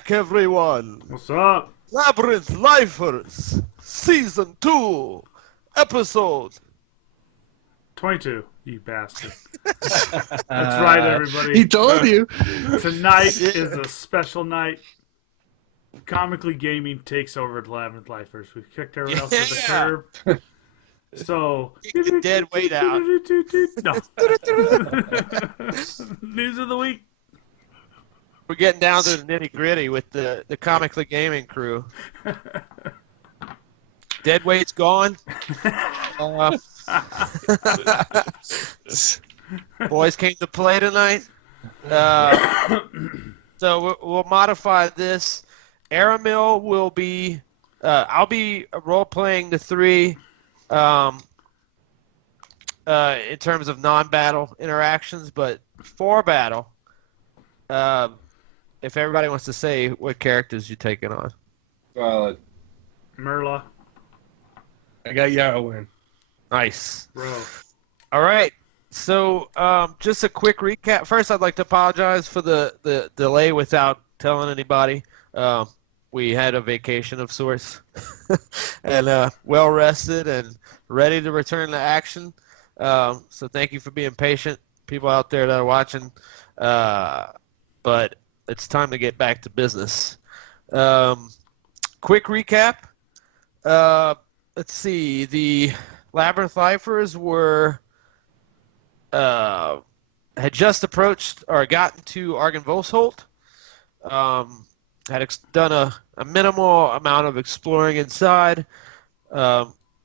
back, everyone. What's up? Labyrinth Lifers, Season 2, Episode 22, you bastard. That's right, everybody. He told you. Tonight is a special night. Comically Gaming takes over the Labyrinth Lifers. We've kicked everyone else to the curb. So, Kick the dead weight out. No. News of the week. We're getting down to the nitty gritty with the Comically Gaming crew. Dead weight's gone. Boys came to play tonight. So we'll modify this. Aramil will be. I'll be role playing the three. In terms of non-battle interactions, but for battle, if everybody wants to say what characters you're taking on. Valid. Merla. I got Yarrowin. Nice. Bro. All right. So just a quick recap. First, I'd like to apologize for the delay without telling anybody. We had a vacation of sorts and well rested and ready to return to action. So thank you for being patient, people out there that are watching. But it's time to get back to business. Quick recap. Let's see. The Labyrinth Lifers had just approached or gotten to Argenvosholt. Had done a minimal amount of exploring inside,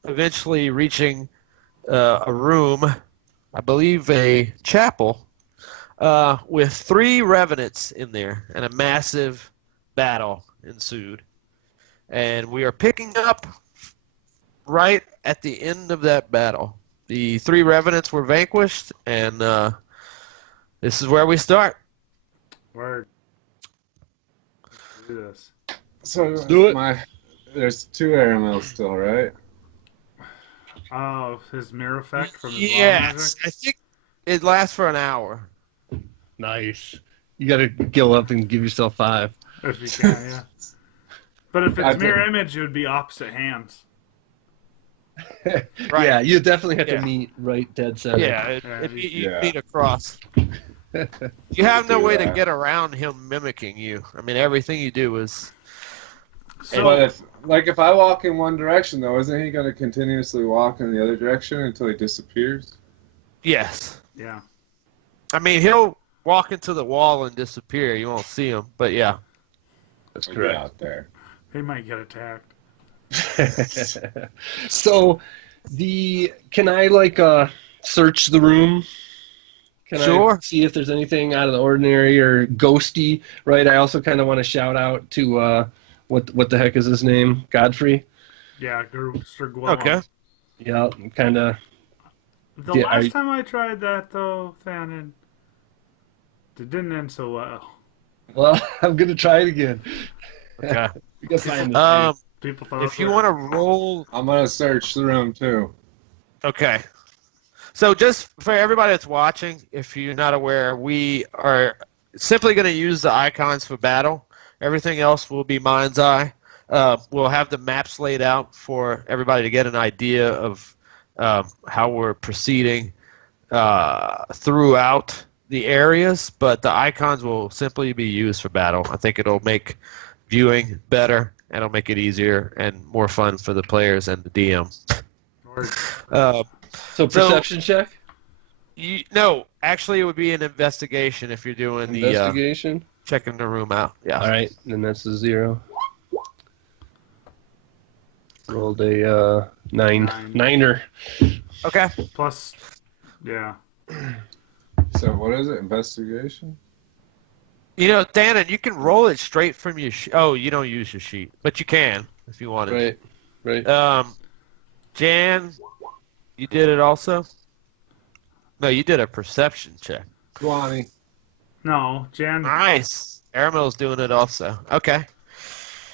eventually reaching a room, I believe a chapel, with 3 revenants in there, and a massive battle ensued. And we are picking up right at the end of that battle. The 3 revenants were vanquished, and this is where we start. Word. Do this. So do it. There's 2 airmails still, right? Oh, his mirror effect from his Yes, I think it lasts for an hour. Nice. You got to gill up and give yourself 5. If you can, yeah. But if I it's mirror think- image, it would be opposite hands. Right. Yeah, you definitely have Yeah. to meet right dead center. Yeah, Yeah, you yeah. beat across. You have no do way to that. get around him mimicking you. I mean, everything you do is... So, But if I walk in one direction, though, isn't he going to continuously walk in the other direction until he disappears? Yes. yeah. I mean, he'll walk into the wall and disappear. You won't see him, but yeah. That's Or get correct. out there. He might get attacked. So, can I search the room? Can Sure. I see if there's anything out of the ordinary or ghosty? Right. I also kind of want to shout out to what the heck is his name? Godfrey. Yeah, Sir Gwellum. Okay. Yeah, kind of. The Yeah, last time I tried that, though, Fannin, it didn't end so well. Well, I'm gonna try it again. Okay. We gotta find this People thought If you want to roll... I'm going to search the room, too. Okay. So just for everybody that's watching, if you're not aware, we are simply going to use the icons for battle. Everything else will be mind's eye. We'll have the maps laid out for everybody to get an idea of how we're proceeding throughout the areas, but the icons will simply be used for battle. I think it'll make viewing better, and it'll make it easier and more fun for the players and the DM. So perception check. No, actually, it would be an investigation if you're doing the Investigation. checking the room out. Yeah. All right, then that's a 0. Rolled a 9. Niner. Okay. Plus, yeah. So what is it? Investigation? You know, Dannon, you can roll it straight from your sheet. Oh, you don't use your sheet, but you can if you wanted. Right. Jan, you did it also? No, you did a perception check. 20. No, Jan. Nice. Aramil's doing it also. Okay.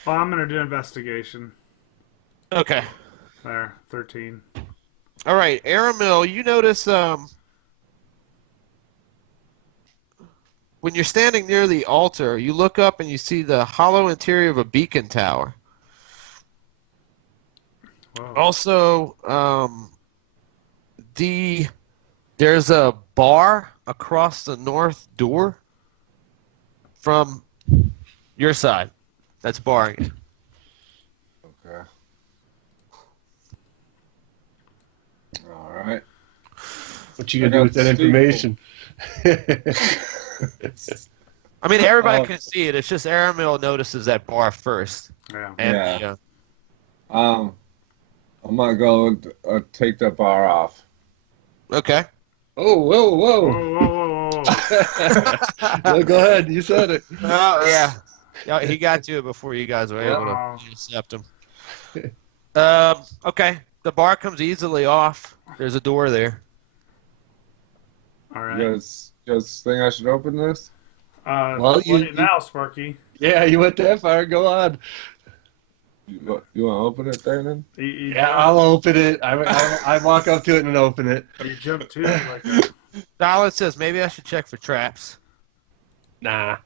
Well, I'm going to do investigation. Okay. There, 13. All right, Aramil, you notice when you're standing near the altar, you look up and you see the hollow interior of a beacon tower. Whoa. Also, there's a bar across the north door from your side that's barring it. Okay. All right. What you gonna do with that information? I mean, everybody can see it. It's just Aramil notices that bar first. Yeah. And, Yeah. I'm gonna go take the bar off. Okay. Oh, whoa, Whoa, whoa. whoa, whoa, whoa. No, go ahead. You said it. Oh, yeah. Yeah, he got to it before you guys were able Wow. to intercept him. Okay. The bar comes easily off. There's a door there. All right. You guys think I should open this? Well, you- now, Sparky. Yeah, you went that far. Go on. You want to open it there then? Yeah, I'll open it. I walk up to it and open it. You jump too. Like that. Dollar says maybe I should check for traps. Nah,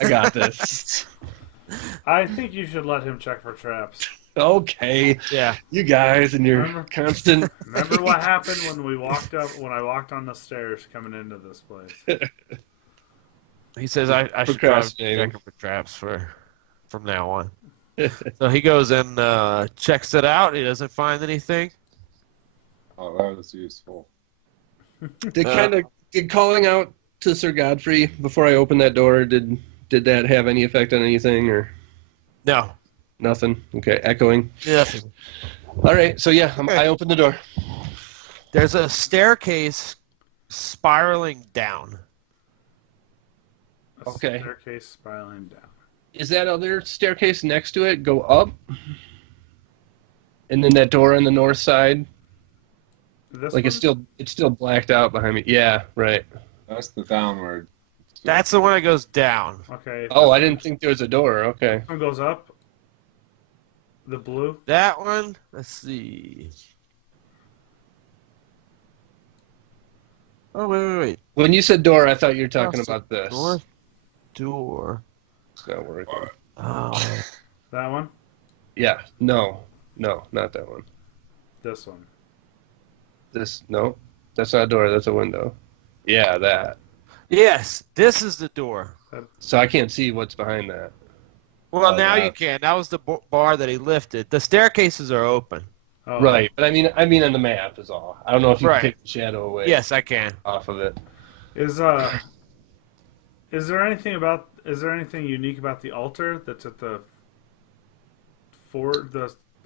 I got this. I think you should let him check for traps. Okay, Yeah. you guys and your Remember- constant. Remember what happened when I walked on the stairs coming into this place? He says I should probably Procrastinating. check for traps from now on. So he goes and checks it out. He doesn't find anything. Oh, that was useful. Did calling out to Sir Godfrey before I opened that door, did that have any effect on anything or No. nothing? Okay, echoing. Nothing. All right, so yeah, I opened the door. There's a staircase spiraling down. A Okay. Staircase spiraling down. Is that other staircase next to it go up? And then that door on the north side, This like one? it's still blacked out behind me. Yeah, right. That's the downward. That's the one that goes down. Okay. Oh, I didn't think there was a door. Okay. This one goes up. The blue. That one, let's see. Oh, wait. When you said door, I thought you were talking about this. North door. It's not working. Oh. That one. Yeah. No, not that one. This one. No, that's not a door. That's a window. Yeah, that. Yes, this is the door. So I can't see what's behind that. Well, Oh, now that- you can. That was the bar that he lifted. The staircases are open. Oh. Right, but I mean on the map is all. I don't know if you Right. can take the shadow away. Yes, I can. Off of it. Is there anything unique about the altar that's at the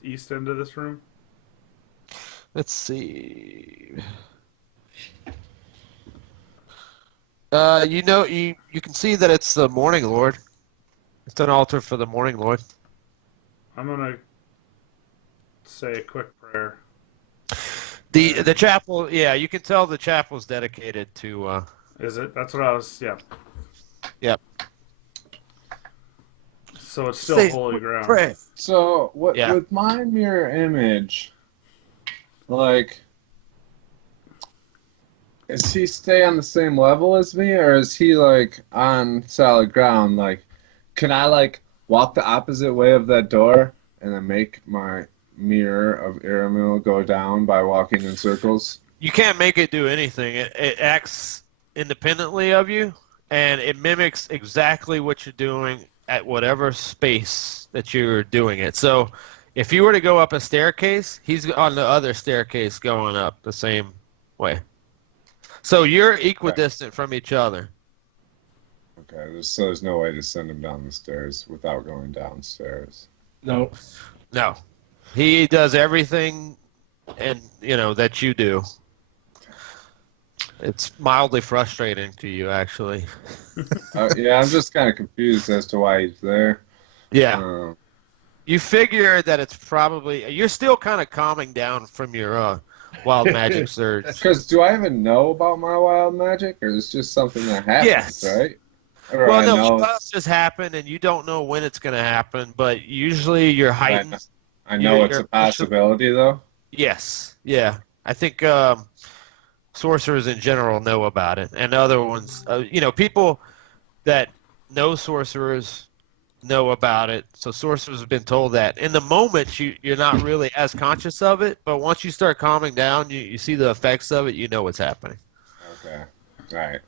east end of this room? Let's see. You can see that it's the Morning Lord. It's an altar for the Morning Lord. I'm gonna say a quick prayer. The chapel, yeah, you can tell the chapel's dedicated to. Is it? That's what I was. Yeah. Yep. So it's still Say- holy ground. Pray. So what Yeah. with my mirror image, like, is he stay on the same level as me, or is he like on solid ground? Like, can I like walk the opposite way of that door and then make my mirror of Aramil go down by walking in circles? You can't make it do anything. It acts independently of you, and it mimics exactly what you're doing at whatever space that you're doing it. So if you were to go up a staircase, he's on the other staircase going up the same way. So you're equidistant from each other. Okay, there's no way to send him down the stairs without going downstairs. No. No. He does everything that you do. It's mildly frustrating to you, actually. Yeah, I'm just kind of confused as to why he's there. Yeah. You figure that it's probably... You're still kind of calming down from your wild magic surge. Because do I even know about my wild magic, or is it just something that happens, Yes. right? Or Well, I no, know, it does just happen, and you don't know when it's going to happen, but usually you're heightened. I know it's you're- a possibility, though. Yes. Yeah. I think sorcerers in general know about it, and other ones, people that know sorcerers know about it. So sorcerers have been told that. In the moment, you're not really as conscious of it, but once you start calming down, you see the effects of it, you know what's happening. Okay. Right.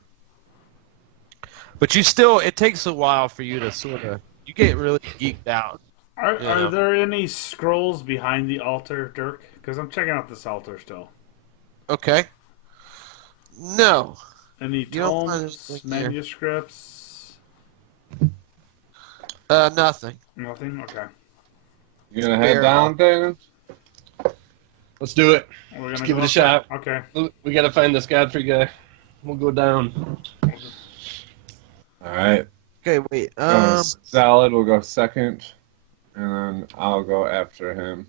But it takes a while for you to sort of, you get really geeked out. Are there any scrolls behind the altar, Dirk? Because I'm checking out this altar still. Okay. No. Any don't find tomes, anything here. manuscripts? Nothing. Nothing? Okay. You gonna head down, David? Let's do it. We're Let's gonna give go it a shot. Okay. We gotta find this Godfrey guy. We'll go down. All right. Okay, wait. Salad will go second, and then I'll go after him.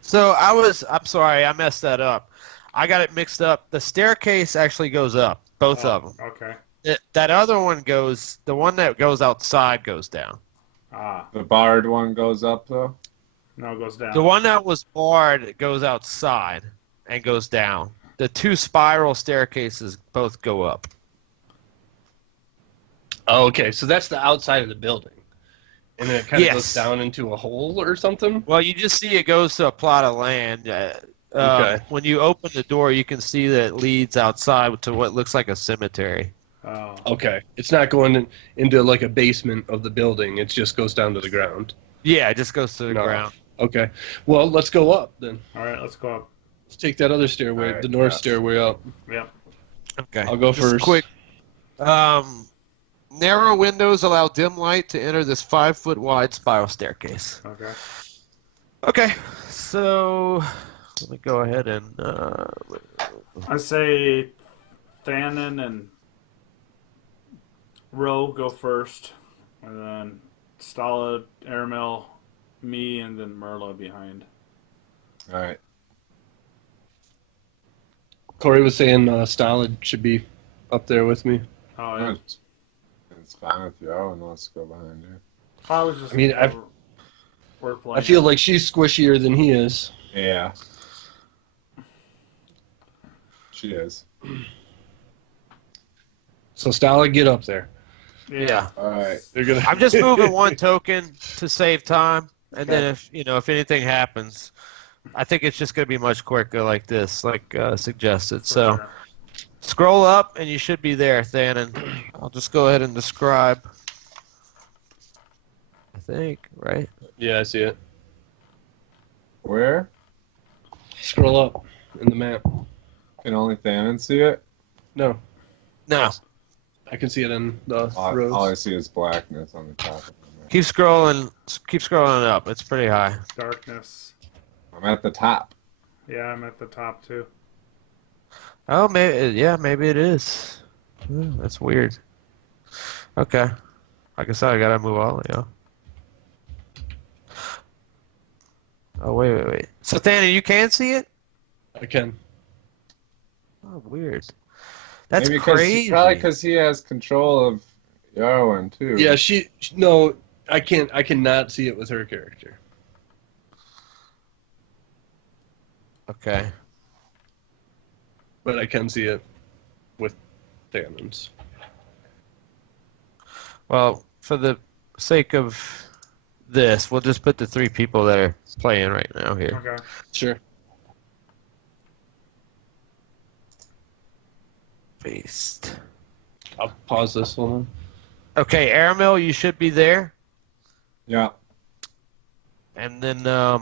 So I'm sorry, I messed that up. I got it mixed up. The staircase actually goes up, both of them. Okay. That other one the one that goes outside goes down. The barred one goes up, though? No, it goes down. The one that was barred goes outside and goes down. The two spiral staircases both go up. Oh, okay, so that's the outside of the building. And then it kind of goes down into a hole or something? Well, you just see it goes to a plot of land. Okay. When you open the door, you can see that it leads outside to what looks like a cemetery. Oh. Okay. It's not going into like a basement of the building. It just goes down to the ground. Yeah, it just goes to the ground. Okay. Well, let's go up then. All right, let's go up. Let's take that other stairway, Right, the north stairway up. Yep. Okay. I'll go Just first. quick. Narrow windows allow dim light to enter this 5-foot wide spiral staircase. Okay. Okay, so let me go ahead and. I say Thanon and Ro go first, and then Stala, Aramil, me, and then Merla behind. All right. Corey was saying Stolid should be up there with me. Oh, yeah. It's fine if you Owen wants to go behind you. I was just. I mean, we're playing. I feel like she's squishier than he is. Yeah. She is. So Stolid, get up there. Yeah. All right. They're gonna. I'm just moving one token to save time, and then if anything happens, I think it's just going to be much quicker like this, like suggested. So Sure. scroll up, and you should be there, Thanon. I'll just go ahead and describe. I think, right? Yeah, I see it. Where? Scroll up in the map. Can only Thanon see it? No, No. I can see it in the roads. All I see is blackness on the top of the map. Keep scrolling up. It's pretty high. Darkness. I'm at the top. Yeah, I'm at the top too. Oh, maybe it is. That's weird. Okay. Like I said, I gotta move all the way up. Oh, wait. So, Thanon, you can see it? I can. Oh, weird. That's Maybe crazy. Probably because he has control of Yarwin, too. Yeah, no, I can't. I cannot see it with her character. Okay. But I can see it with Thanon's. Well, for the sake of this, we'll just put the 3 people that are playing right now here. Okay. Sure. Paste. I'll pause this one. Okay, Aramil, you should be there. Yeah. And then, The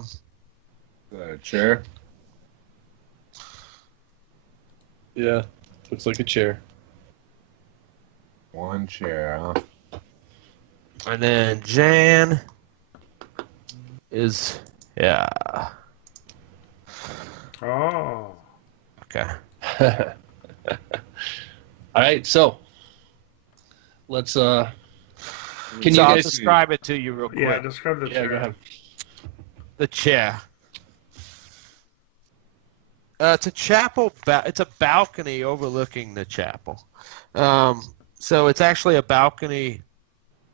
chair. Yeah, looks like a chair. One chair, huh? and then Jan is, yeah. Oh. Okay. All right, so let's can So you I'll guys describe it to you real quick. Yeah, describe the Yeah, chair. go ahead. The chair. It's a chapel. It's a balcony overlooking the chapel. So it's actually a balcony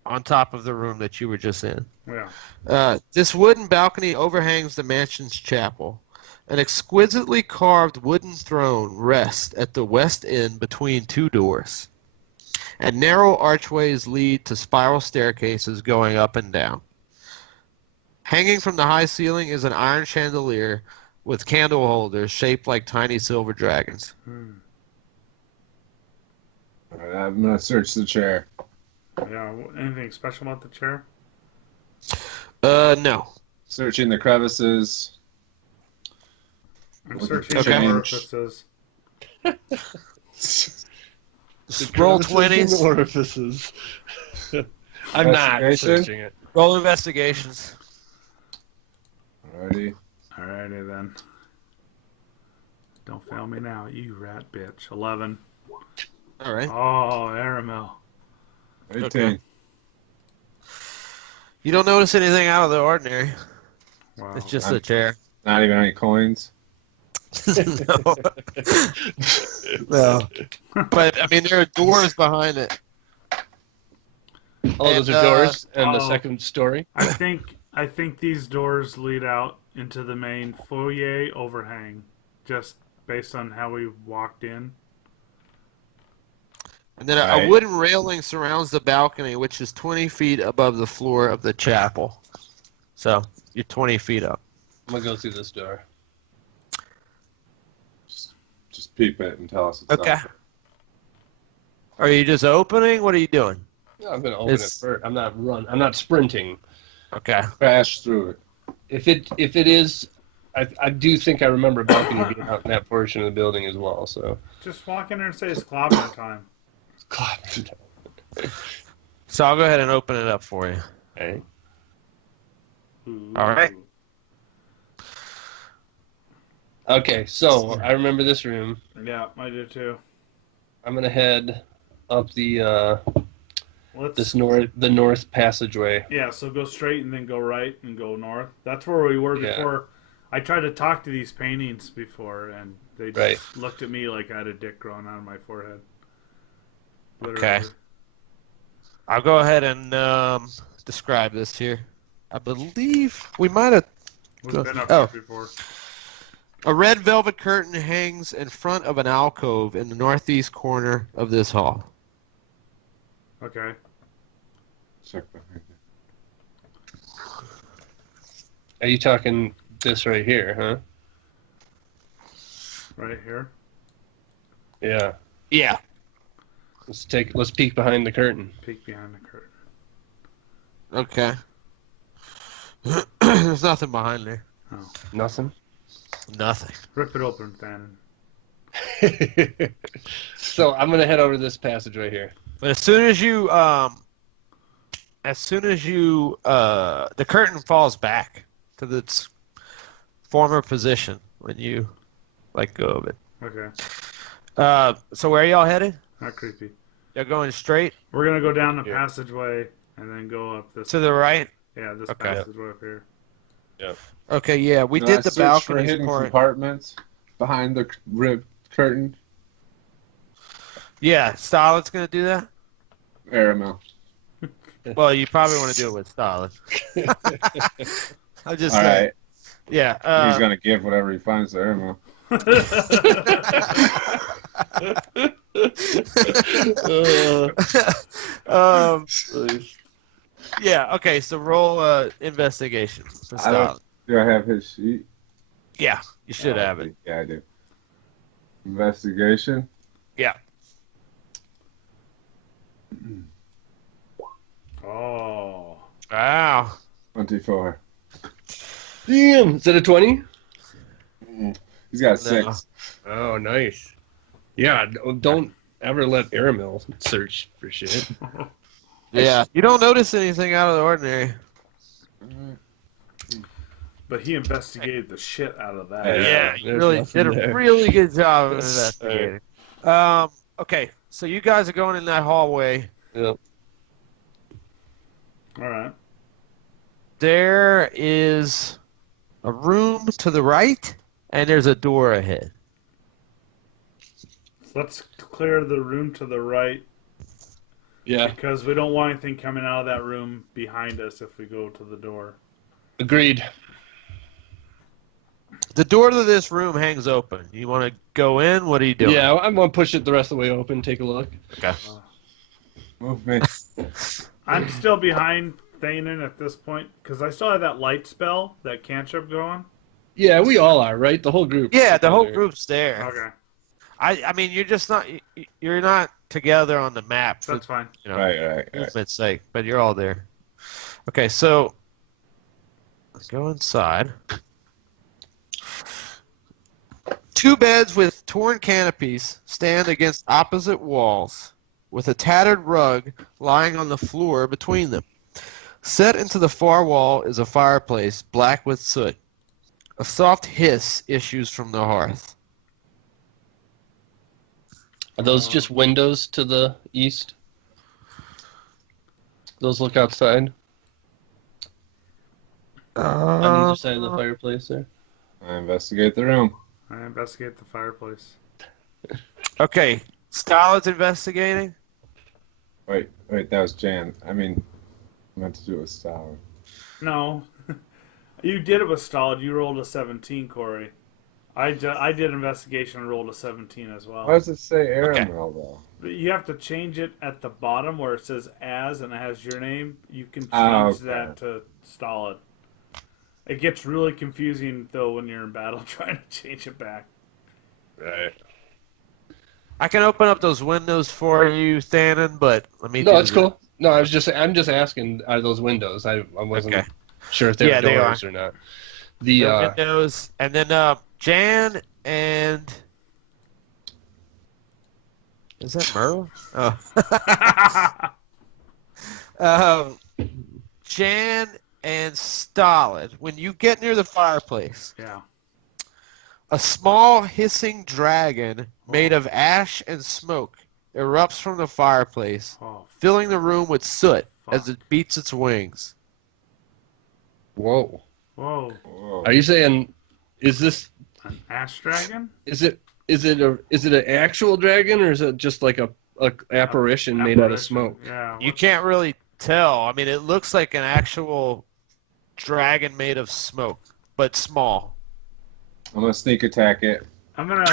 on top of the room that you were just in. Yeah. This wooden balcony overhangs the mansion's chapel. An exquisitely carved wooden throne rests at the west end between two doors, and narrow archways lead to spiral staircases going up and down. Hanging from the high ceiling is an iron chandelier with candle holders shaped like tiny silver dragons. All right, I'm gonna search the chair. Yeah. Anything special about the chair? No. Searching the crevices. I'm Looking searching for the change. orifices. Roll crevices 20s. and orifices. I'm not Investigation? searching it. Roll investigations. Alrighty. Alrighty then. Don't fail me now, you rat bitch. 11. All right. Oh, Aramel. 18. Okay. You don't notice anything out of the ordinary. Wow. It's just a chair. Not even any coins. No. No. But, I mean, there are doors behind it. Oh, those And, are doors and the oh. second story. I think these doors lead out into the main foyer overhang, just based on how we walked in. And then Right. a wooden railing surrounds the balcony, which is 20 feet above the floor of the chapel. So, you're 20 feet up. I'm gonna go through this door. Just peep it and tell us it's Okay. up. Are you just opening? What are you doing? No, I'm gonna open it first. I'm not sprinting. Okay. Crash through it. If it is, I do think I remember balcony being out in that portion of the building as well. So. Just walk in there and say it's clobbering time. So I'll go ahead and open it up for you. Okay. Ooh. All right. Okay, so I remember this room. Yeah, I do too. I'm gonna head up the Let's. the north passageway. Yeah, so go straight and then go right and go north. That's where we were Yeah. before. I tried to talk to these paintings before, and they just looked at me like I had a dick growing out of my forehead. Literally. Okay. I'll go ahead and describe this here. I believe we might have. We've been up Oh. here before. A red velvet curtain hangs in front of an alcove in the northeast corner of this hall. Okay. Check behind it. Are you talking this right here, huh? Right here. Yeah. Yeah. Let's peek behind the curtain. Peek behind the curtain. Okay. There's nothing behind there. Oh. Nothing. Nothing. Rip it open, Thanon. So I'm gonna head over this passageway here. But as soon as you the curtain falls back to its former position when you let go of it. Okay. So where are y'all headed? Not creepy. You're going straight We're gonna go down the Yeah. passageway and then go up this. to the right? Yeah, this Okay. passageway up here. Okay, yeah, we No, did I the searched for balcony hidden part. compartments behind the ribbed curtain. Yeah, Stalin's gonna do that. Aramel. Well, you probably want to do it with Stalin. I'm just All saying. right. Yeah. He's gonna give whatever he finds to Aramel. Yeah. Okay. So roll investigation for I Stalin. don't- Do I have his sheet? Yeah, you should have it. Yeah, I do. Investigation. Yeah. Oh. Wow. 24. Damn, is that a 20? He's got No. 6. Oh, nice. Yeah, don't ever let Aramil search for shit. Yeah. You don't notice anything out of the ordinary. But he investigated the shit out of that. Yeah, you there's really nothing did a there. really good job of investigating. Okay, so you guys are going in that hallway. Yep. All right. There is a room to the right, and there's a door ahead. So let's clear the room to the right Yeah, because we don't want anything coming out of that room behind us if we go to the door. agreed. The door to this room hangs open. You want to go in? What are you doing? Yeah, I'm gonna push it the rest of the way open. Take a look. Okay. Move me. I'm still behind Thanon at this point because I still have that light spell, that cantrip going. Yeah, we all are, right? The whole group. Yeah, the whole together. group's there. Okay, I mean, you're just not. You're not together on the map for that's fine. Right. movement's sake, but you're all there. Okay, so let's go inside. 2 beds with torn canopies stand against opposite walls, with a tattered rug lying on the floor between them. Set into the far wall is a fireplace, black with soot. A soft hiss issues from the hearth. Are those just windows to the east? Those look outside on either side of the fireplace there. I investigate the room. I investigate the fireplace. Okay, Stalin's investigating. Wait, that was Jan. I meant to do it with Stalin. No, you did it with Stalled. You rolled a 17, Corey. I did investigation and rolled a 17 as well. Why does it say Aramil, though? But you have to change it at the bottom where it says as and it has your name. You can change okay. that to Stalled. It gets really confusing though when you're in battle trying to change it back. Right. I can open up those windows for you, Thanon, but let me. No, do it's cool. No, I'm just asking, are those windows? I wasn't Okay. sure if they were They doors or not. The windows, and then Jan and is that Merle? Oh, Jan and Stalin. When you get near the fireplace, Yeah. a small hissing dragon made of ash and smoke erupts from the fireplace, Oh, filling the room with soot as fuck. it beats its wings. whoa. Whoa. Whoa. Are you saying is this An ash dragon? is it an actual dragon or is it just like a apparition made out of Apparition. smoke? Yeah. You can't really tell. I mean, it looks like an actual dragon made of smoke, but small. I'm gonna sneak attack it. I'm gonna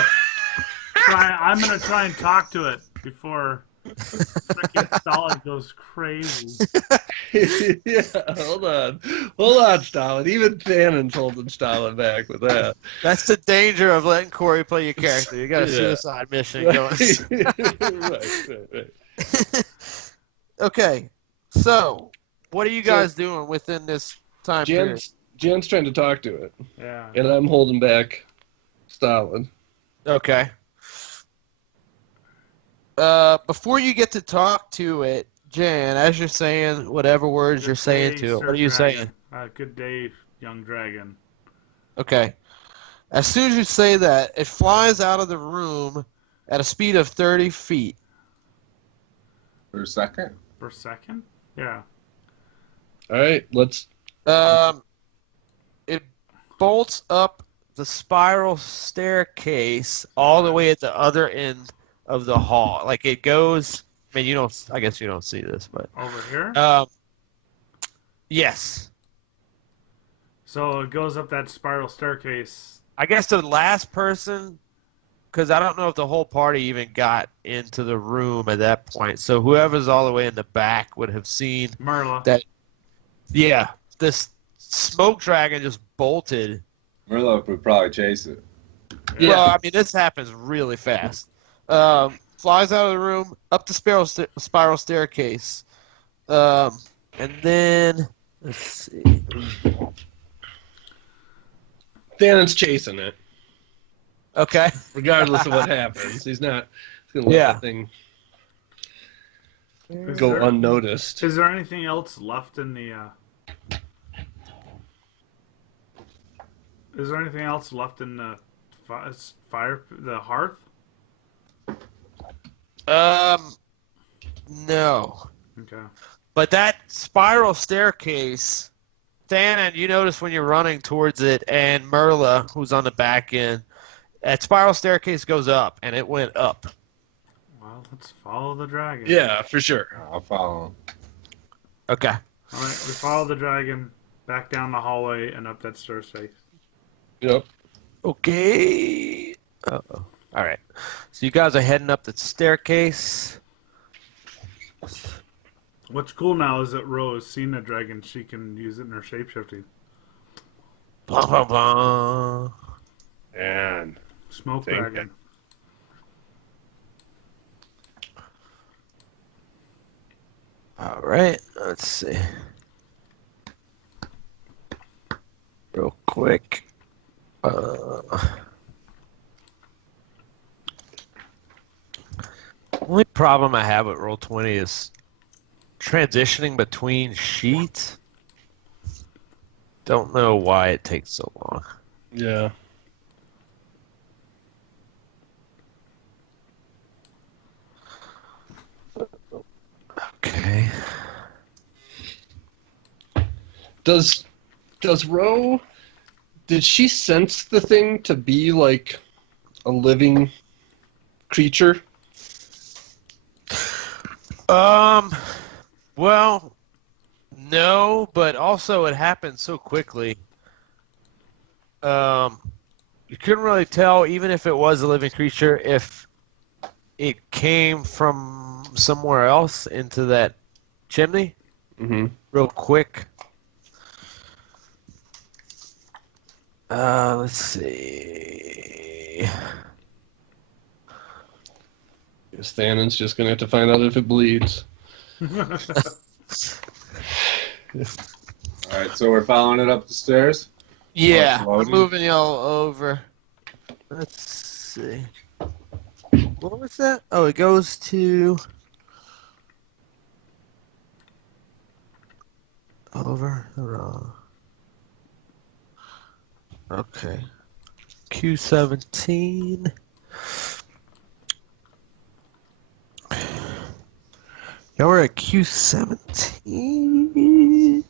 try and talk to it before freaking Stalin goes crazy. Yeah, hold on, Stalin. Even Thanon's holding Stalin back with that. That's the danger of letting Corey play your character. You got a Yeah. suicide mission going. right. Okay, so what are you guys doing within this time period? Jan's trying to talk to it, Yeah. and I'm holding back Stalin. Okay. Before you get to talk to it, Jan, as you're saying whatever words you're saying to it, what are you saying? Good day, young dragon. Okay. As soon as you say that, it flies out of the room at a speed of 30 feet. For a second? Per second? Yeah. All right, let's. It bolts up the spiral staircase all the way at the other end of the hall. Like it goes. I mean, I guess you don't see this, but. Over here? Yes. So it goes up that spiral staircase. I guess the last person, because I don't know if the whole party even got into the room at that point. So whoever's all the way in the back would have seen Merla. that. Yeah, this smoke dragon just bolted. Merlot would probably chase it. Yeah. Well, I mean, this happens really fast. Flies out of the room, up the spiral staircase, and then let's see. Thanon's chasing it, Okay. regardless of what happens. He's gonna let that thing go unnoticed. Is there anything else left in the? Is there anything else left in the fire? The hearth? No. Okay. But that spiral staircase, Thanon, you notice when you're running towards it, and Merla, who's on the back end, that spiral staircase goes up, and it went up. Well, let's follow the dragon. Yeah, for sure. I'll follow him. Okay. All right, we follow the dragon back down the hallway and up that staircase. Yep. Okay. Uh-oh. All right. So you guys are heading up the staircase. What's cool now is that Rose seen a dragon. She can use it in her shapeshifting. Blah, blah, blah. And Smoke Thank dragon. All right. Let's see. Real quick. Only problem I have with Roll20 is transitioning between sheets. Don't know why it takes so long. yeah. Okay. Does Ro, did she sense the thing to be like a living creature? Well, no, but also it happened so quickly. You couldn't really tell, even if it was a living creature, if it came from somewhere else into that chimney Mm-hmm. real quick. Let's see. Guess Thanon's just gonna have to find out if it bleeds. Alright, so we're following it up the stairs? Yeah, Oh, I'm it's loading? moving y'all over. Let's see. What was that? Oh, it goes to over. Okay. Q17. Y'all were at Q17.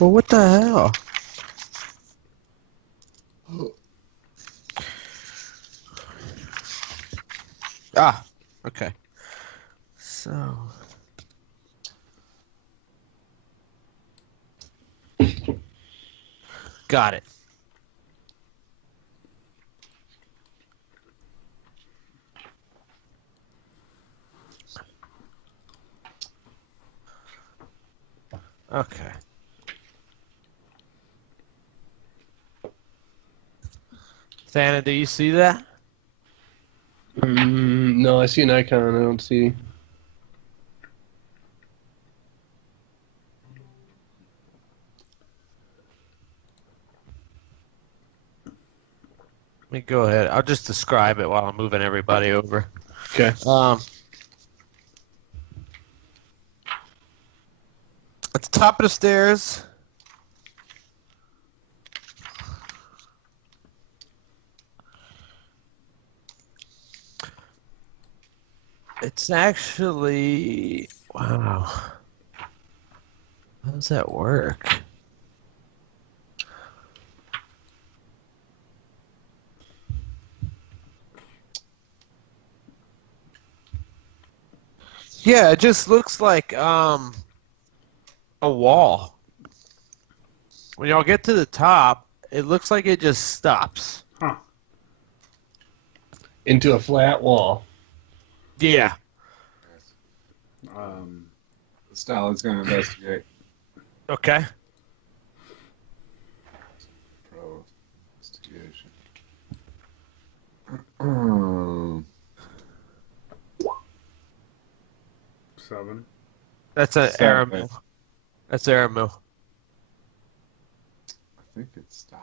Well, what the hell? Ah, okay. So. Got it. Okay. Thana, do you see that? No, I see an icon. I don't see. Let me go ahead. I'll just describe it while I'm moving everybody over. Okay. At the top of the stairs, it's actually, wow. How does that work? Yeah, it just looks like a wall. When y'all get to the top, it looks like it just stops. Huh. Into a flat wall. Yeah. Stalin's gonna investigate. Okay. Pro investigation. 7. That's an Seven. error mill. That's error mill. I think it's Stalin.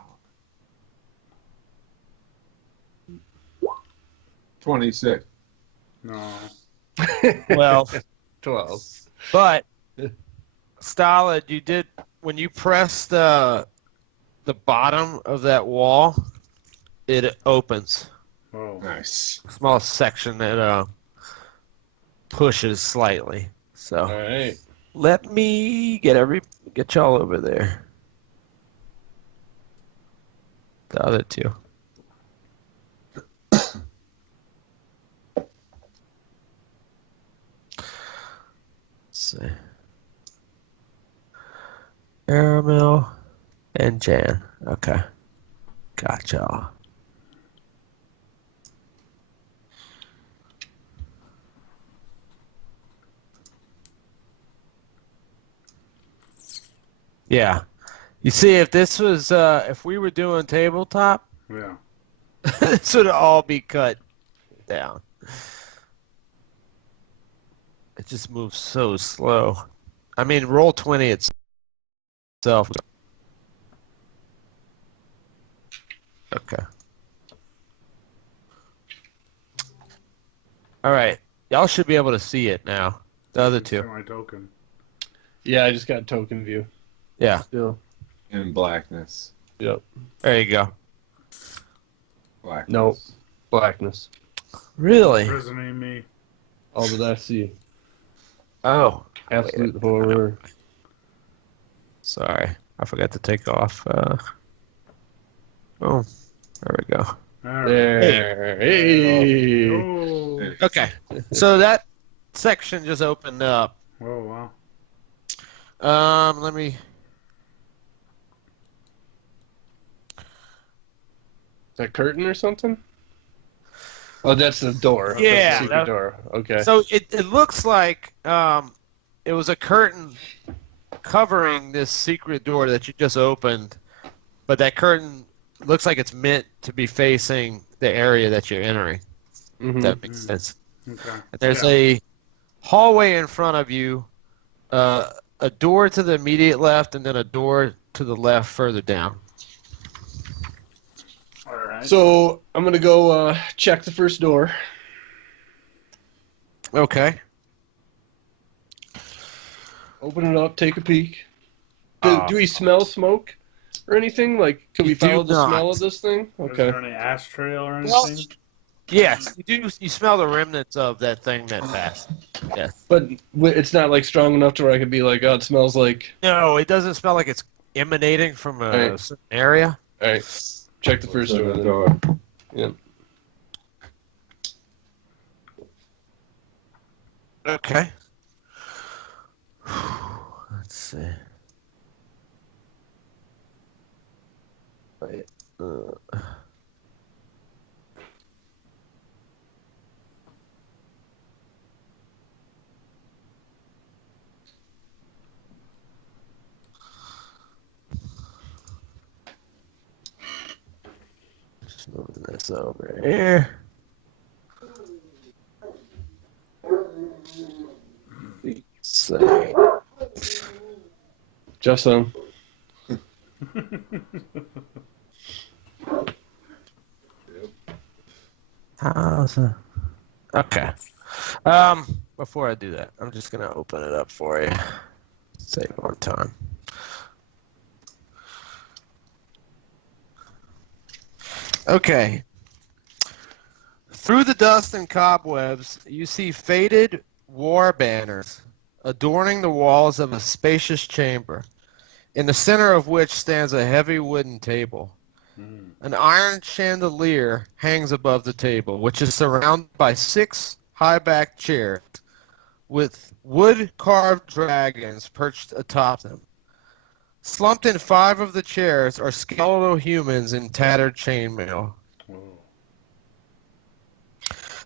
26. No. Well, 12. but Stalin, you did when you press the bottom of that wall, it opens. Oh. Nice. Small section that pushes slightly. So All right. let me get y'all over there. The other two. Let's see. Airmill. And Jan. Okay. Gotcha. Yeah. You see, if this was, if we were doing tabletop, Yeah. this would all be cut down. It just moves so slow. I mean, Roll20 itself. Okay. All right. Y'all should be able to see it now. The other See two. my token. Yeah, I just got token view. Yeah. Still. In blackness. Yep. There you go. Blackness. Nope. Blackness. Really? Imprisoning me. All that I see. Oh. Absolute horror. Sorry. I forgot to take off. Oh. There we go. All right. There. Hey. Oh. Okay. So that section just opened up. Oh, wow. Let me. Is that curtain or something? Oh, that's the door. Okay, Yeah, the secret door. Okay. So it looks like it was a curtain covering this secret door that you just opened, but that curtain looks like it's meant to be facing the area that you're entering. Mhm. That makes sense. Okay. There's a hallway in front of you, a door to the immediate left, and then a door to the left further down. All right. So I'm gonna go check the first door. Okay. Open it up, take a peek. Do we smell smoke or anything? Like, can we You do follow the not. smell of this thing? Is Okay. there any ashtray or anything? Well, yes, you do. You smell the remnants of that thing that passed. Yes. But it's not like strong enough to where I could be like, oh, it smells like. No, it doesn't smell like it's emanating from a Right. certain area. All right, check the first door. Then. door. Yeah. Okay. Let's see. Wait. Just moving this over here. Let's see. Just so. Okay. Before I do that, I'm just gonna open it up for you. Save on time. Okay. Through the dust and cobwebs, you see faded war banners adorning the walls of a spacious chamber, in the center of which stands a heavy wooden table. An iron chandelier hangs above the table, which is surrounded by 6 high-backed chairs with wood-carved dragons perched atop them. Slumped in 5 of the chairs are skeletal humans in tattered chainmail. Whoa.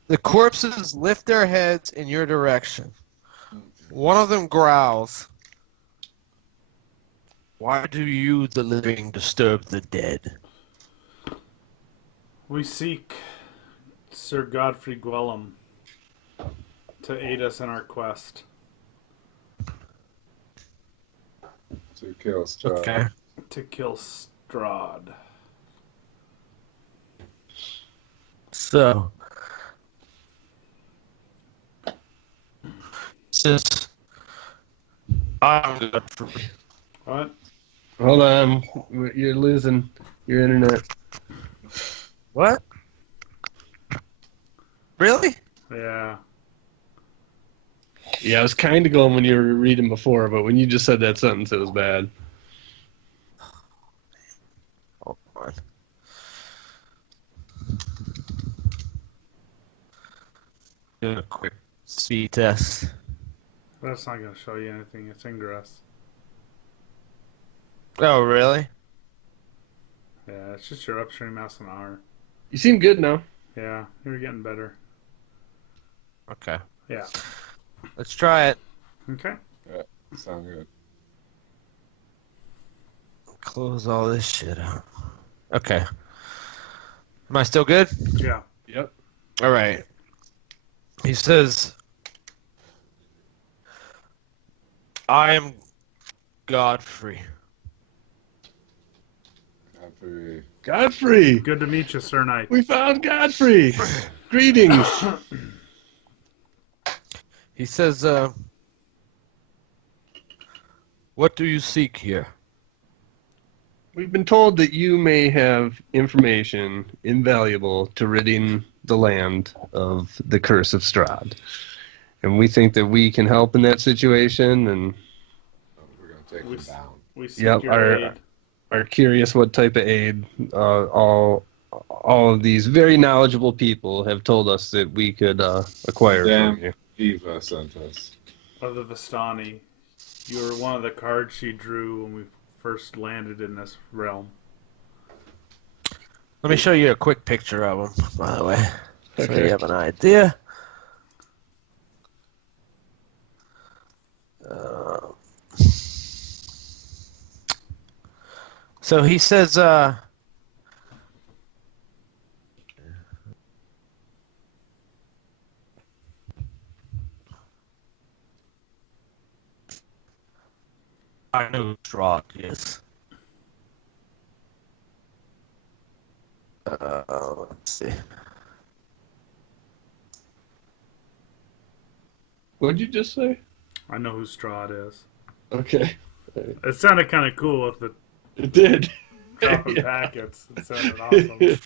The corpses lift their heads in your direction. One of them growls, "Why do you, the living, disturb the dead?" We seek Sir Godfrey Gwellum to aid us in our quest. To kill Strahd. Okay. To kill Strahd. So, since I'm good for What? Hold on, you're losing your internet. what? Really? Yeah. Yeah, I was kind of going when you were reading before, but when you just said that sentence, it was bad. Hold on. Doing a quick speed test. That's not going to show you anything. It's ingress. Oh, really? it's just your upstream SNR. You seem good now. Yeah, you're getting better. Okay. Yeah. Let's try it. Okay. Yeah, sound good. Close all this shit out. Okay. Am I still good? Yeah. Yep. All right. He says, I am Godfrey. Godfrey. Good to meet you, Sir Knight. We found Godfrey. Greetings. He says, what do you seek here? We've been told that you may have information invaluable to ridding the land of the curse of Strahd. And we think that we can help in that situation, and We're going to take him down. We seek your aid. are curious what type of aid all of these very knowledgeable people have told us that we could acquire from you. Eva sent us. Of the Vistani. You were one of the cards she drew when we first landed in this realm. Let me show you a quick picture of him, by the way, so Okay. you have an idea. So he says, I know Strahd, yes. Let's see. What'd you just say? I know who Strahd is. Okay. It sounded kind of cool with the It did. dropping packets. It sounded awesome.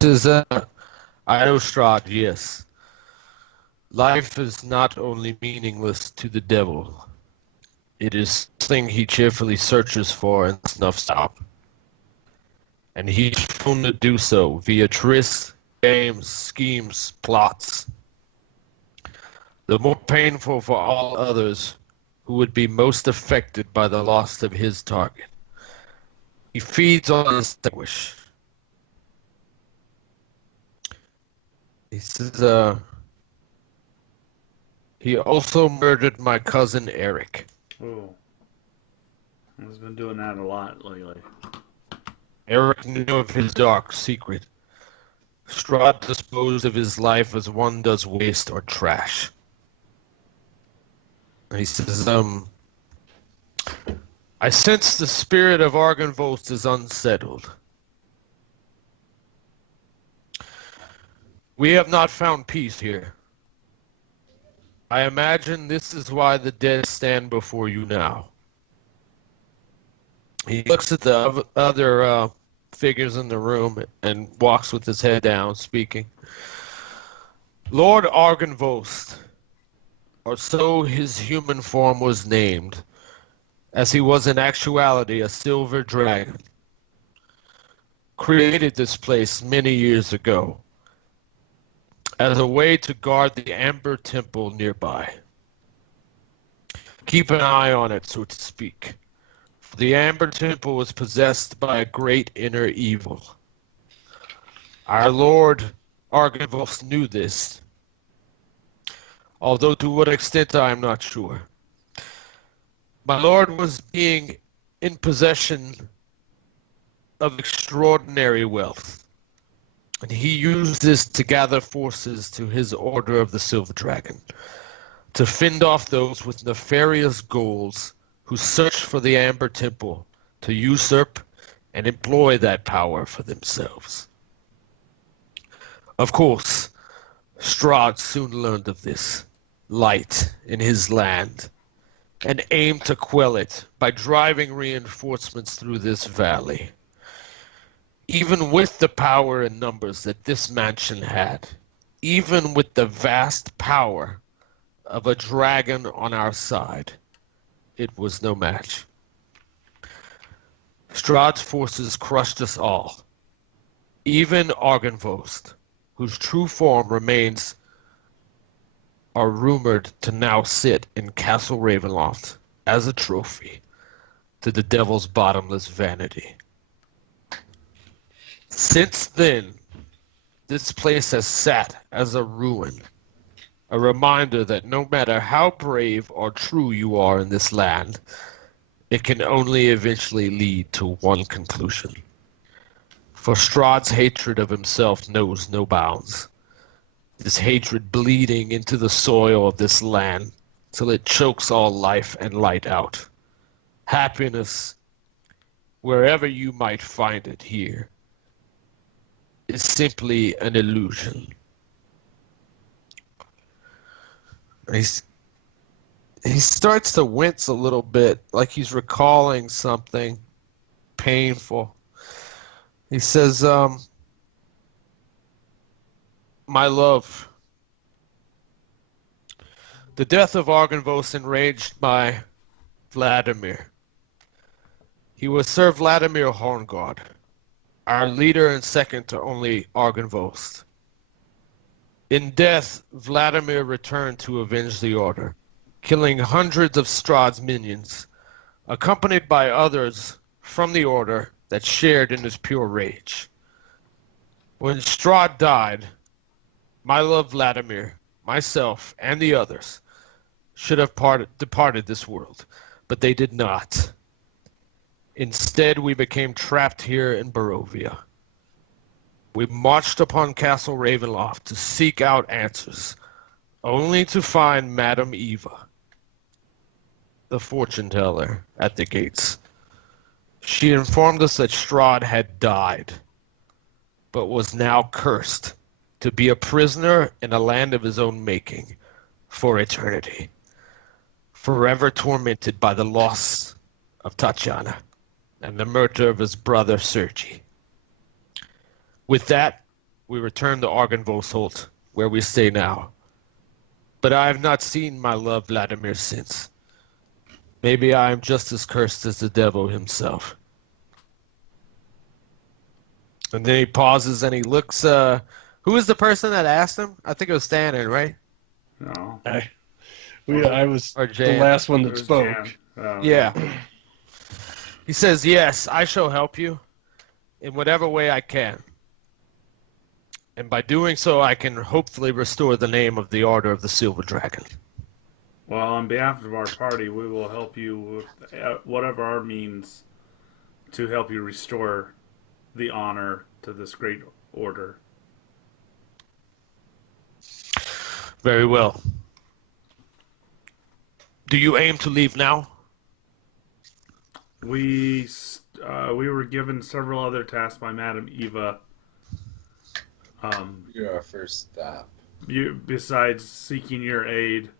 Says, I know Strahd, yes. Life is not only meaningless to the devil. It is something he cheerfully searches for and snuffs out. And he's shown to do so via trysts, games, schemes, plots. The more painful for all others who would be most affected by the loss of his target. He feeds on his anguish. He says, he also murdered my cousin Eric. Oh. He's been doing that a lot lately. Eric knew of his dark secret. Strahd disposed of his life as one does waste or trash. He says, I sense the spirit of Argynvost is unsettled. We have not found peace here. I imagine this is why the dead stand before you now. He looks at the other figures in the room and walks with his head down, speaking. Lord Argynvost, or so his human form was named, as he was in actuality a silver dragon, created this place many years ago as a way to guard the Amber Temple nearby. Keep an eye on it, so to speak. For the Amber Temple was possessed by a great inner evil. Our Lord Argynvost knew this, although to what extent I am not sure. My Lord was being in possession of extraordinary wealth, and he used this to gather forces to his Order of the Silver Dragon, to fend off those with nefarious goals who search for the Amber Temple to usurp and employ that power for themselves. Of course, Strahd soon learned of this light in his land and aimed to quell it by driving reinforcements through this valley. Even with the power and numbers that this mansion had, even with the vast power of a dragon on our side, it was no match. Strahd's forces crushed us all, even Argynvost, whose true form remains, are rumored to now sit in Castle Ravenloft as a trophy to the devil's bottomless vanity. Since then, this place has sat as a ruin, a reminder that no matter how brave or true you are in this land, it can only eventually lead to one conclusion. For Strahd's hatred of himself knows no bounds. This hatred bleeding into the soil of this land till it chokes all life and light out. Happiness, wherever you might find it here, is simply an illusion. He starts to wince a little bit, like he's recalling something painful. He says, my love, the death of Argynvos enraged my Vladimir. He was Sir Vladimir Horngard, our leader and second to only Argynvos. In death, Vladimir returned to avenge the Order, killing hundreds of Strahd's minions, accompanied by others from the Order that shared in his pure rage. When Strahd died, my love Vladimir, myself, and the others should have departed this world, but they did not. Instead, we became trapped here in Barovia. We marched upon Castle Ravenloft to seek out answers, only to find Madame Eva, the fortune teller, at the gates. She informed us that Strahd had died, but was now cursed to be a prisoner in a land of his own making for eternity, forever tormented by the loss of Tatiana and the murder of his brother Sergi. With that, we return to Argynvos Holt, where we stay now. But I have not seen my love Vladimir since. Maybe I am just as cursed as the devil himself. And then he pauses and he looks, who is the person that asked him? I think it was Stanton, right? No. I was Or the Jan. last one It that was spoke. Jan. Oh, Yeah. He says, yes, I shall help you in whatever way I can. And by doing so, I can hopefully restore the name of the Order of the Silver Dragon. Well, on behalf of our party, we will help you with whatever our means to help you restore the honor to this great order. Very well. Do you aim to leave now? We were given several other tasks by Madame Eva. You're our first stop. Besides seeking your aid,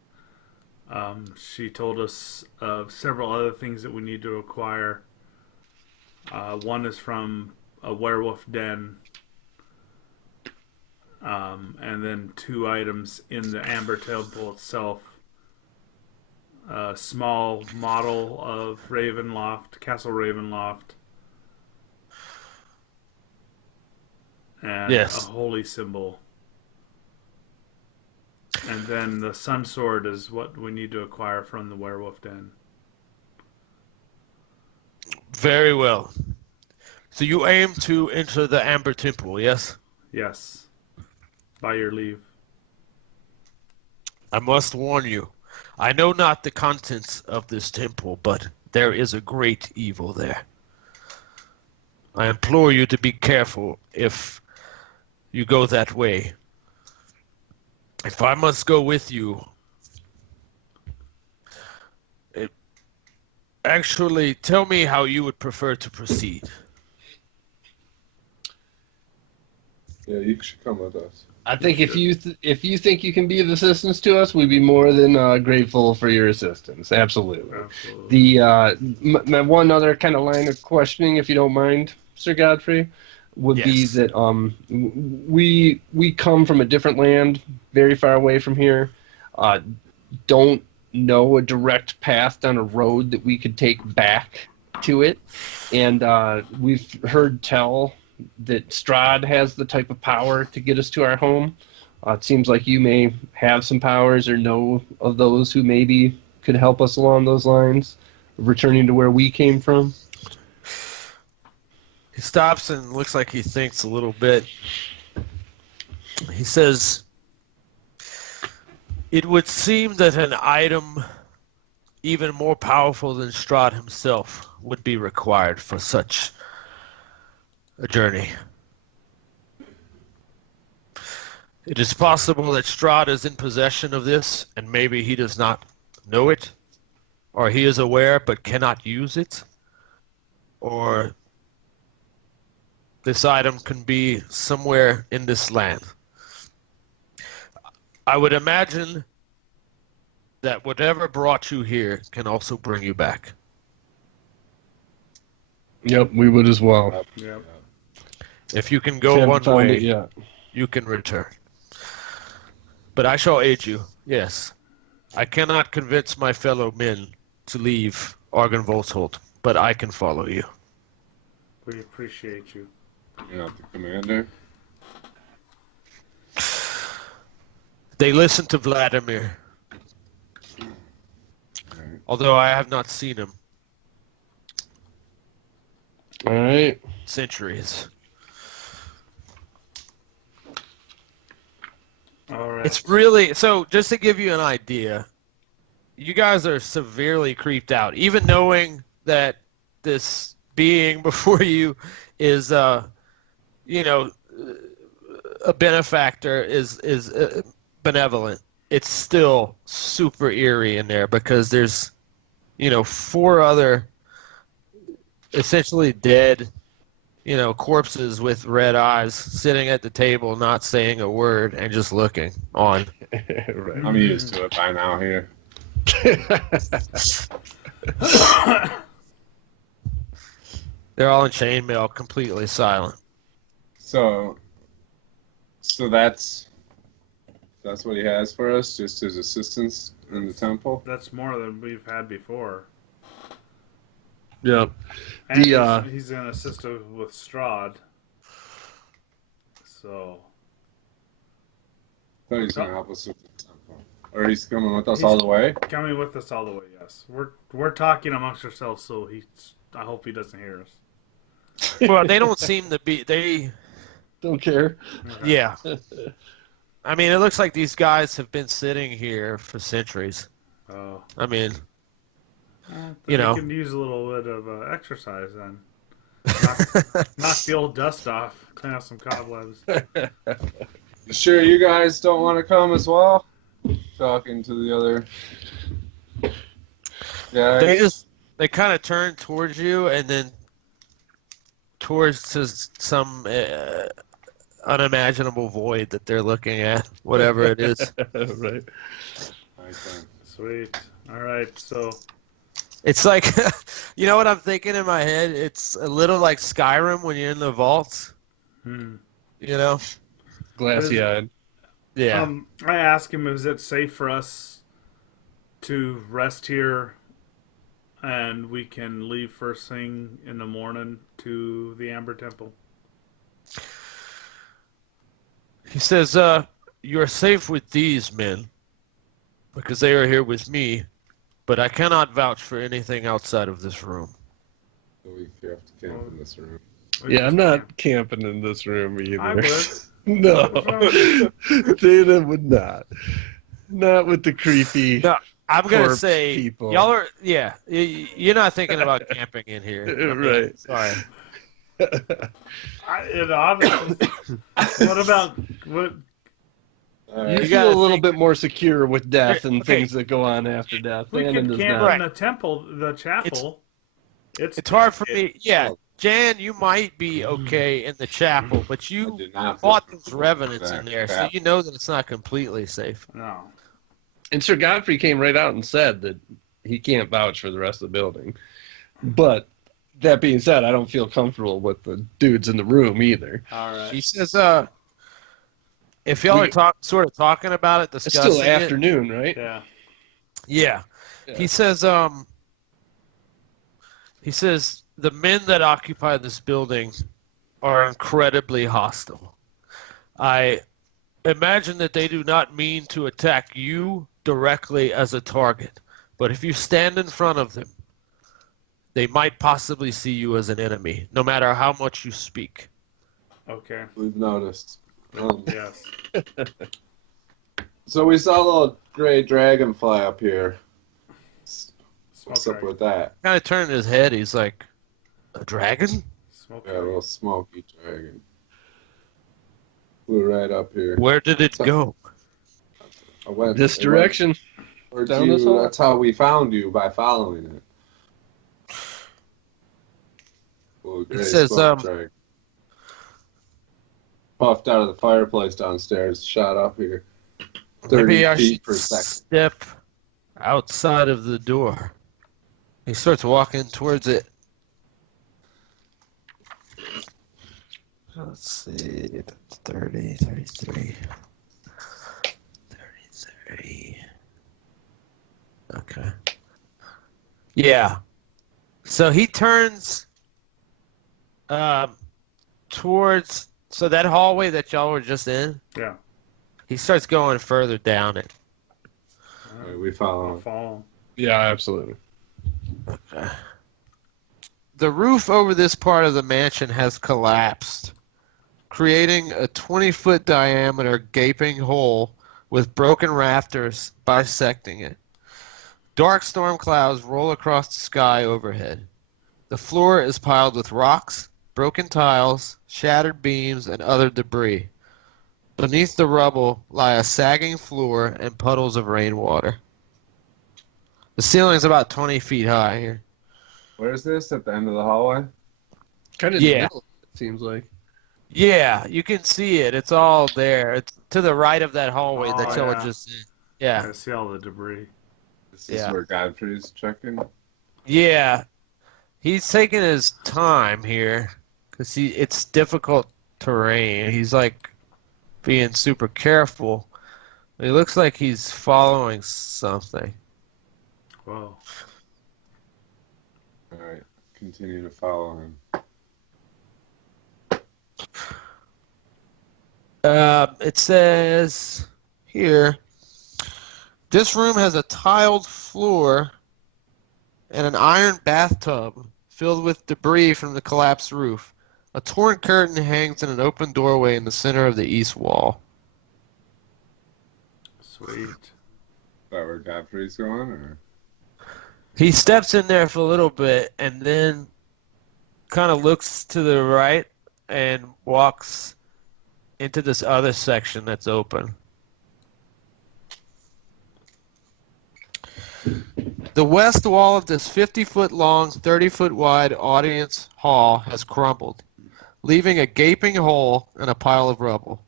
she told us of several other things that we need to acquire. One is from a werewolf den, and then 2 items in the Amber Temple itself. A small model of Ravenloft, Castle Ravenloft, and Yes. a holy symbol. And then the Sun Sword is what we need to acquire from the Werewolf Den. Very well. So you aim to enter the Amber Temple, yes? Yes. By your leave. I must warn you. I know not the contents of this temple, but there is a great evil there. I implore you to be careful if you go that way. If I must go with you, actually, tell me how you would prefer to proceed. Yeah, you should come with us. I think if you think you can be of assistance to us, we'd be more than grateful for your assistance. Absolutely. Absolutely. My one other kind of line of questioning, if you don't mind, Sir Godfrey, would be Yes. that we come from a different land, very far away from here. Don't know a direct path down a road that we could take back to it, and we've heard tell that Strahd has the type of power to get us to our home. It seems like you may have some powers or know of those who maybe could help us along those lines, returning to where we came from. He stops and looks like he thinks a little bit. He says, "It would seem that an item even more powerful than Strahd himself would be required for such a journey. It is possible that Strahd is in possession of this, and maybe he does not know it, or he is aware but cannot use it, or this item can be somewhere in this land. I would imagine that whatever brought you here can also bring you back." Yep, we would as well. Yep. If you can go Haven't one found way, it yet. you can return. But I shall aid you, yes. I cannot convince my fellow men to leave Argynvolsholt, but I can follow you. We appreciate you. You're not the commander. They listen to Vladimir, Right. although I have not seen him All right. centuries. All right. It's really, so just to give you an idea, you guys are severely creeped out, even knowing that this being before you is, you know, a benefactor, is benevolent. It's still super eerie in there because there's, you know, 4 other essentially dead, you know, corpses with red eyes sitting at the table, not saying a word and just looking on. Right. I'm used to it by now here. They're all in chainmail, completely silent. So that's what he has for us, just his assistance in the temple. That's more than we've had before. Yep. And The, he's an assistant with Strahd. So I thought he was going to help us with the temple. Or he's coming with us all the way? coming with us all the way, yes. We're talking amongst ourselves, so I hope he doesn't hear us. Well, they don't seem to be, they, Don't care. Okay. yeah. I mean, it looks like these guys have been sitting here for centuries. Oh. I mean, Well, You know. we can use a little bit of exercise then. Knock the old dust off. Clean out some cobwebs. You sure you guys don't want to come as well? Talking to the other guys. they kind of turn towards you and then towards to some unimaginable void that they're looking at, whatever it is. Right. Okay. Sweet. All right. So It's like, you know what I'm thinking in my head? It's a little like Skyrim when you're in the vaults, you know? Glassy eyed. Yeah. I asked him, is it safe for us to rest here and we can leave first thing in the morning to the Amber Temple? He says, you're safe with these men because they are here with me, but I cannot vouch for anything outside of this room. So we have to camp in this room. Yeah, I'm not camping in this room either. I would. No. Dana would not. Not with the creepy. No, I'm going to corpse say, people. y'all are, yeah, you're not thinking about camping in here. I mean, Right. Sorry. It obviously. What about what? You You feel gotta a little think- bit more secure with death and Okay. things that go on after death. We Landon could does camp not. in the temple, the chapel. It's hard for me. Yeah, Jan, you might be okay in the chapel, but I you do not fought feel those revenants in there, so you know that it's not completely safe. No. And Sir Godfrey came right out and said that he can't vouch for the rest of the building. But that being said, I don't feel comfortable with the dudes in the room either. All right. He says, if y'all We- are sort of talking about it, It's discussing still it, afternoon, right? Yeah. yeah. Yeah. He says, the men that occupy this building are incredibly hostile. I imagine that they do not mean to attack you directly as a target, but if you stand in front of them They might possibly see you as an enemy, no matter how much you speak. Okay. We've noticed. Yes. So we saw a little gray dragonfly up here. Smoke What's up dragon. with that? Kind of turning his head. He's like, a dragon? Smoke Yeah, a dragon. little smoky dragon. Flew right up here. Where did it go? I went This it direction. went towards Down you. this hall? That's how we found you, by following it. Little gray says, smoke dragon. Puffed out of the fireplace downstairs, shot up here. 30 Maybe I feet should per second. step outside of the door. He starts walking towards it. Let's see. That's 30, 33. 33. Okay. Yeah. So he turns towards that hallway that y'all were just in. Yeah. He starts going further down it. Right, we follow I'll him. follow. Yeah, absolutely. Okay. The roof over this part of the mansion has collapsed, creating a 20-foot diameter gaping hole with broken rafters bisecting it. Dark storm clouds roll across the sky overhead. The floor is piled with rocks, broken tiles, shattered beams, and other debris. Beneath the rubble lie a sagging floor and puddles of rainwater. The ceiling's about 20 feet high here. Where is this? At the end of the hallway? Kind of in the Yeah. middle, it seems like. Yeah, you can see it. It's all there. It's to the right of that hallway that Oh, y'all yeah. were just in. Yeah. I see all the debris. This is Yeah. where Godfrey's checking. Yeah. He's taking his time here because it's difficult terrain. He's like being super careful. It looks like he's following something. Whoa. Alright, continue to follow him. It says here, this room has a tiled floor and an iron bathtub filled with debris from the collapsed roof. A torn curtain hangs in an open doorway in the center of the east wall. Sweet. Is that where Godfrey's going? Or? He steps in there for a little bit and then kind of looks to the right and walks into this other section that's open. The west wall of this 50-foot long, 30-foot wide audience hall has crumbled, leaving a gaping hole and a pile of rubble.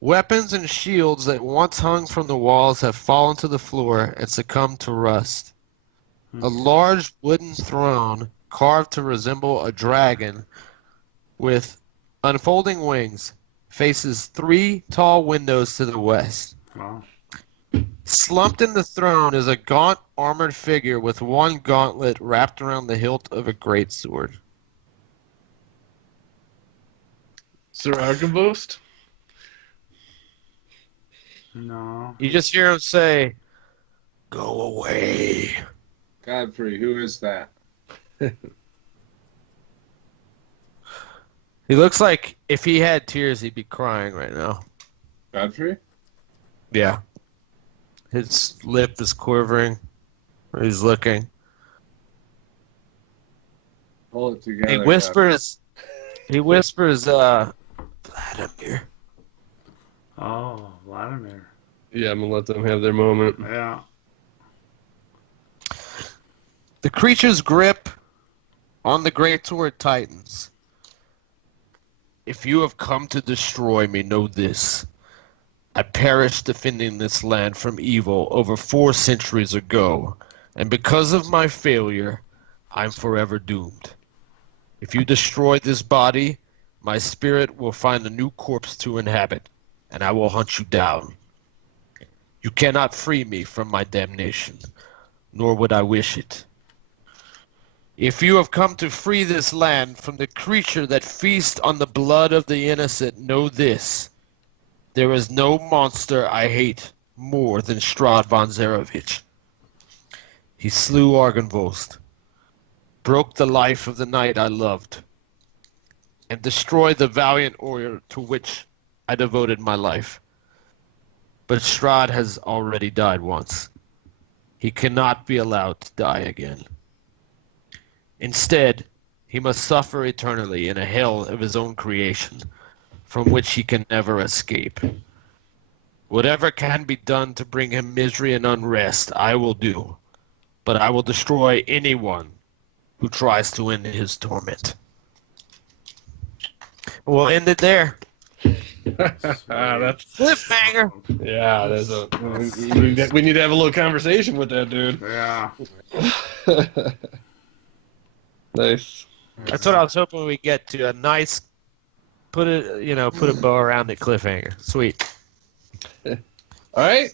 Weapons and shields that once hung from the walls have fallen to the floor and succumbed to rust. A large wooden throne, carved to resemble a dragon with unfolding wings, faces 3 tall windows to the west. Wow. Slumped in the throne is a gaunt armored figure with one gauntlet wrapped around the hilt of a greatsword. Sir Archebost? No. You just hear him say, "Go away." Godfrey, who is that? He looks like if he had tears, he'd be crying right now. Godfrey? Yeah. His lip is quivering. He's looking. Pull it together. He whispers, Vladimir. Oh, Vladimir. Yeah, I'm going to let them have their moment. Yeah. The creature's grip on the greatsword tightens. If you have come to destroy me, know this. I perished defending this land from evil over 4 centuries ago, and because of my failure, I'm forever doomed. If you destroy this body, my spirit will find a new corpse to inhabit, and I will hunt you down. You cannot free me from my damnation, nor would I wish it. If you have come to free this land from the creature that feasts on the blood of the innocent, know this. There is no monster I hate more than Strahd von Zarovich. He slew Argynvost. broke the life of the knight I loved, and destroyed the valiant warrior to which I devoted my life. But Strahd has already died once. He cannot be allowed to die again. Instead, he must suffer eternally in a hell of his own creation, from which he can never escape. Whatever can be done to bring him misery and unrest, I will do, but I will destroy anyone who tries to end his torment. We'll end it there. That's Cliffhanger. yeah. We need to have a little conversation with that dude. Yeah. Nice. That's what I was hoping we get to. A nice, put a bow around the cliffhanger. Sweet. All right.